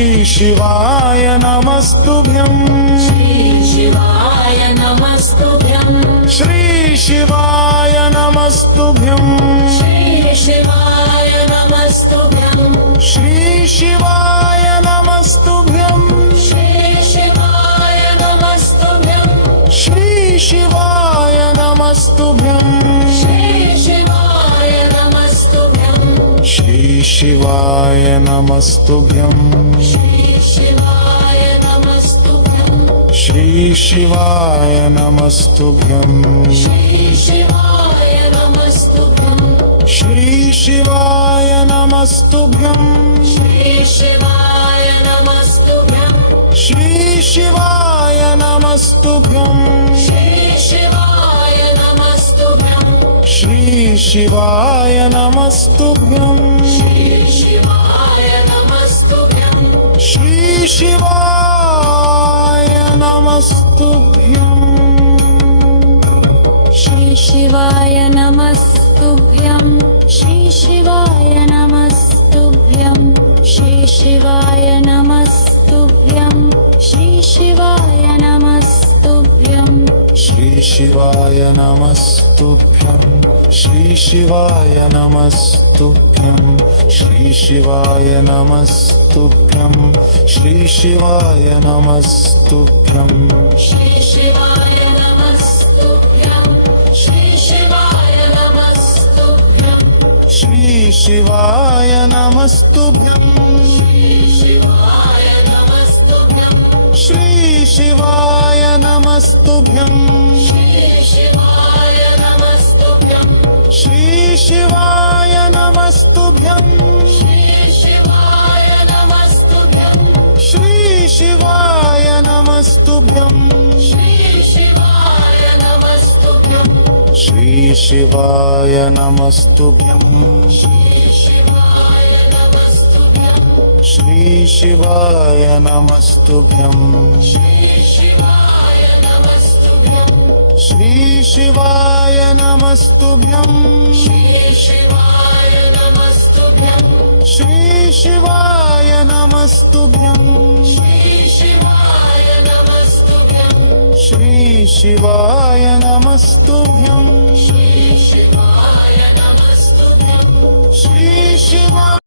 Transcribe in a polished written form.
शिवाय नमस्तुभ्यं शिवाय नमस्तुभ्यं श्री शिवाय नमस्तुभ्यं शिवाय नमस्तुभ्यं श्री शिवाय नमस्तुभ्यं शिवाय नमस्तुभ्यं श्री शिवाय नमस्तुभ्यं शिवाय नमस्तुभ्यं श्री शिवाय नमस्तुभ्यं शिवाय नमस्तुभ्यं श्री शिवाय नमस्तुभ्यं शिवाय नमस्तुभ्यं श्री शिवाय नमस्तुभ्यं शिवाय नमस्तुभ्यं श्री शिवाय नमस्तुभ्यं शिवाय नमस्तुभ्यं श्री शिवाय नमस्तुभ्यं शिवाय नमस्तुभ्यं श्री शिवाय नमस्तुभ्यं श्री शिवाय नमस्तुभ्यं श्री शिवाय नमस्तुभ्यं श्री शिवाय नमस्तुभ्यं श्री शिवाय नमस्तुभ्यं श्री शिवाय नमस्तुभ्यं श्री शिवाय नमस्तुभ्यं श्री शिवाय नमस्तुभ्यं श्री शिवाय नमस्तुभ्यं श्री शिवाय नमस्तुभ्यं श्री शिवाय नमस्तुभ्यं श्री शिवाय नमस्तुभ्यं शिवाय नमस्तुभ्यं श्री शिवाय नमस्तुभ्यं शिवाय नमस्तुभ्यं श्री शिवाय नमस्तुभ्यं शिवाय नमस्तुभ्यं श्री शिवाय नमस्तुभ्यं शिवाय नमस्तुभ्यं श्री शिवाय नमस्तुभ्यं शिवाय नमस्तुभ्यं श्री शिवाय नमस्तुभ्यं शिवाय नमस्तुभ्यं श्री शिवाय नमस्तुभ्यं शिवाय नमस्तुभ्यं श्री शिवाय नमस्तुभ्यं शिवाय नमस्तुभ्यं श्री शिवाय नमस्तुभ्यं शिवाय नमस्तुभ्यं श्री शिवाय